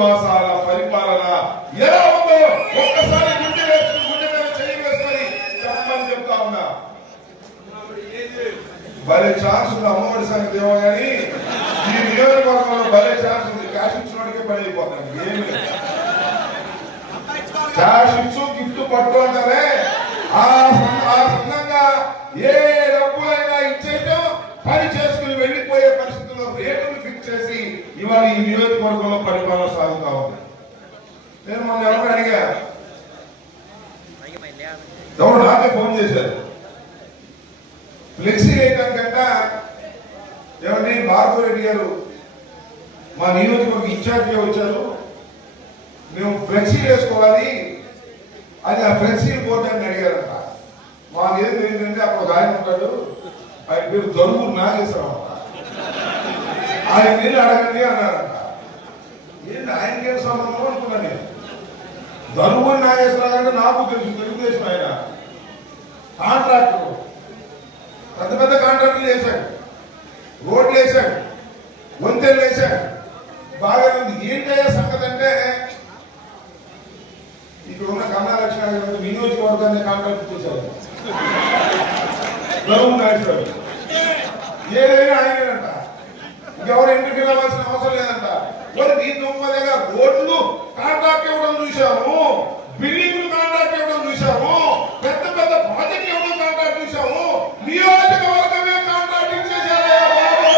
మాసాల పరిపాలన ఎలా ఉందో ఒక్కసారి గుండె మీద చేయి వేసుకొని చెప్పమని చెప్తా ఉన్నా. భలే ఛాన్స్ ఉంది అమ్మఒడి సంగతి ఏమో కానీ ఈ నియోజకవర్గంలో భలే ఛాన్స్ ఉంది. క్యాష్ ఇచ్చినోడికే పని అయిపోతాను. ఏమి క్యాష్ ఇచ్చు గిఫ్ట్ పట్టు అంటారే ఆ సందంగా ఏ డబ్బులైనా ఇచ్చేయటం పని చేసుకుని వెళ్లిపోయే పరిస్థితుల్లో రేటును ఫిక్స్ చేసి ఇవాళ ఈ నియోజకవర్గంలో పరిపాలన సాగుతా ఉంది. నేను మొన్న ఎవరు అడిగా, ఎవరు నాకే ఫోన్ చేశారు ఫ్లెక్సీ వేయడానికంట. ఏమండి భార్గవరెడ్డి గారు మా నియోజకవర్గ ఇన్ఛార్జిగా వచ్చారు, మేము ఫ్లెక్సీ వేసుకోవాలి అది ఆ ఫ్లెక్సీ బోర్డు అని అడిగారంట. మాకేం తెలియదంటే అప్పుడు ఒక ఆయన ఉంటాడు, ఆయన పేరు దరువు నాగేశ్వరరావు, ఆయన మీరు అడగండి అన్నారంట. ఏంటి ఆయనకేం సంబంధం అనుకున్నా నేను. దరువు నాగేశ్వరరావు అంటే నాకు తెలుసు, తెలుగుదేశం ఆయన కాంట్రాక్టర్, పెద్ద పెద్ద కాంట్రాక్టులు వేశాడు, రోడ్లు వేశాడు, వంతెనలు వేశాడు, బాగా ఉంది. ఏంటయ్యా సంగతి అంటే ఇక్కడ ఉన్న కమలాలక్ష్మి గారు నియోజకవర్గాన్ని కాంట్రాక్ట్ చేశారు. ఏదైనా ఆయనంట, ఇంకెవరు ఇంటికి వెళ్ళవలసిన అవసరం లేదంట. ఈ దుంపదిగా రోడ్లు కాంట్రాక్ట్ ఇవ్వడం చూసాము, బిల్డింగ్లు కాంట్రాక్ట్ ఇవ్వడం చూసాము, పెద్ద పెద్ద ప్రాజెక్ట్ ఇవ్వడం కాంట్రాక్ట్ చూసాము, నియోజకవర్గమే కాంట్రాక్ట్ ఇచ్చేసారయ్యా బాబు.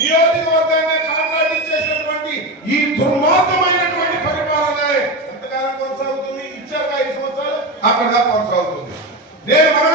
నియోజకవర్గాన్ని కాంట్రాక్ట్ ఇచ్చేసినటువంటి ఈ దుర్మార్గమైనటువంటి పరిపాలన ఎంతకాలం కొనసాగుతుంది? ఇచ్చారు 5 సంవత్సరాలు, అక్కడ కొనసాగుతుంది. నేను మనం